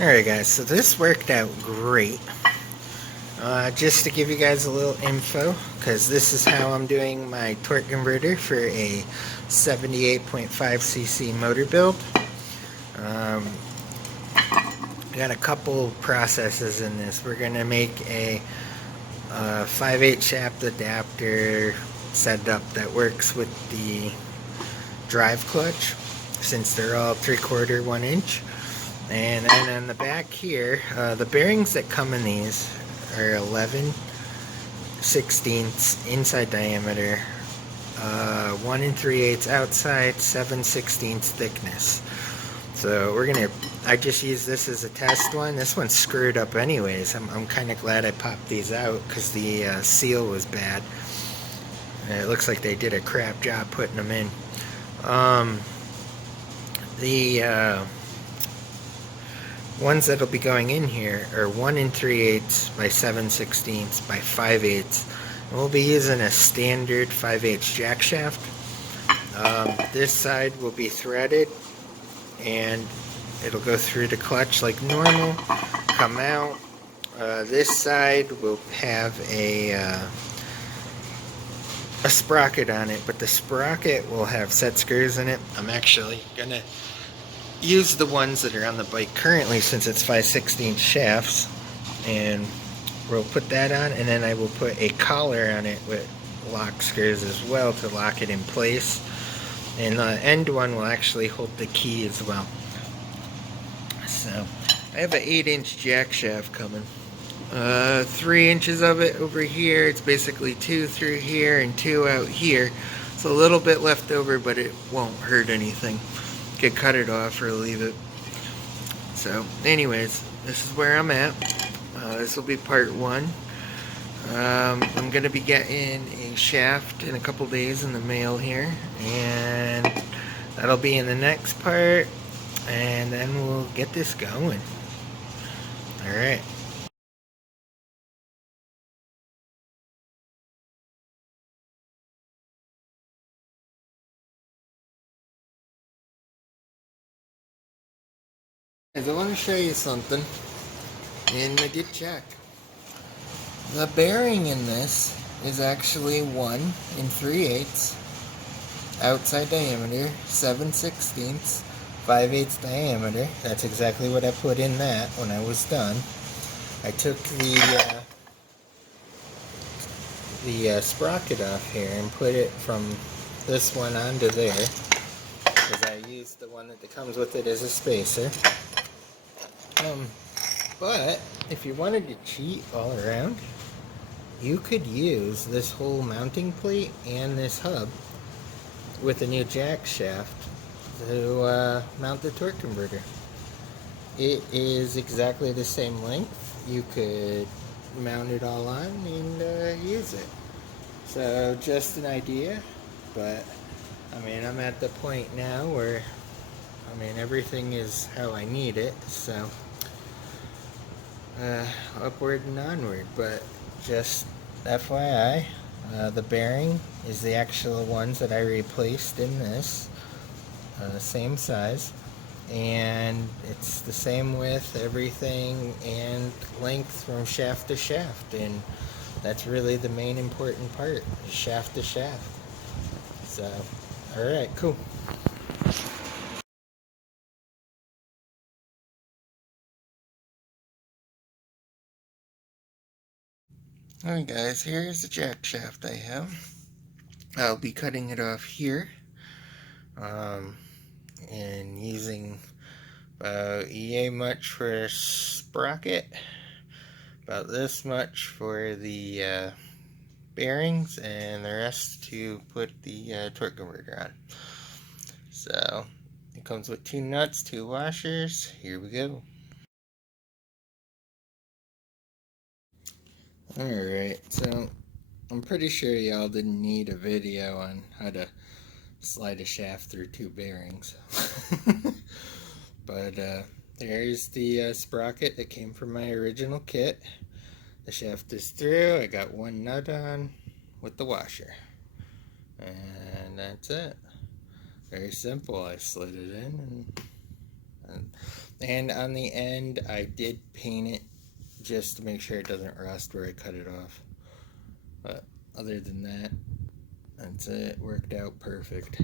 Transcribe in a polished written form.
Alright guys, so this worked out great. Just to give you guys a little info, because this is how I'm doing my torque converter for a 78.5cc motor build. Got a couple processes in this. We're going to make a 5/8 shaft adapter setup that works with the drive clutch, since they're all 3/4 1 inch. And then on the back here, the bearings that come in these are 11/16 inside diameter, 1 3/8 outside, 7/16 thickness. So I just use this as a test one. This one's screwed up anyways. I'm kind of glad I popped these out because the seal was bad. And it looks like they did a crap job putting them in. The ones that'll be going in here are 1 3/8 by 7/16 by 5/8. And we'll be using a standard 5/8 jackshaft. This side will be threaded and it'll go through the clutch like normal, come out. This side will have a sprocket on it, but the sprocket will have set screws in it. I'm actually gonna use the ones that are on the bike currently, since it's 5/16 shafts, and we'll put that on, and then I will put a collar on it with lock screws as well to lock it in place, and the end one will actually hold the key as well. So I have an 8-inch jack shaft coming, 3 inches of it over here. It's basically 2 through here and 2 out here. It's a little bit left over, but it won't hurt anything. Could cut it off or leave it. So anyways, this is where I'm at. This will be part 1. I'm gonna be getting a shaft in a couple days in the mail here, and that'll be in the next part, and then we'll get this going. Alright. I want to show you something, and I did check. The bearing in this is actually 1 3/8 outside diameter, 7/16, 5/8 diameter. That's exactly what I put in that when I was done. I took the sprocket off here and put it from this one onto there, because I used the one that comes with it as a spacer. But if you wanted to cheat all around, you could use this whole mounting plate and this hub with a new jack shaft to mount the torque converter. It is exactly the same length. You could mount it all on and use it. So just an idea, but I mean, I'm at the point now where, I mean, everything is how I need it, so upward and onward. But just FYI, the bearing is the actual ones that I replaced in this, same size, and it's the same width, everything, and length from shaft to shaft, and that's really the main important part, shaft to shaft. So, alright, cool. Alright guys, here's the jack shaft I have. I'll be cutting it off here, and using about EA much for sprocket, about this much for the bearings, and the rest to put the torque converter on. So it comes with 2 nuts, 2 washers. Here we go. Alright, so I'm pretty sure y'all didn't need a video on how to slide a shaft through 2 bearings. But there's the sprocket that came from my original kit. The shaft is through. I got 1 nut on with the washer, and that's it. Very simple. I slid it in, and And on the end, I did paint it just to make sure it doesn't rust where I cut it off. But other than that, that's it. Worked out perfect.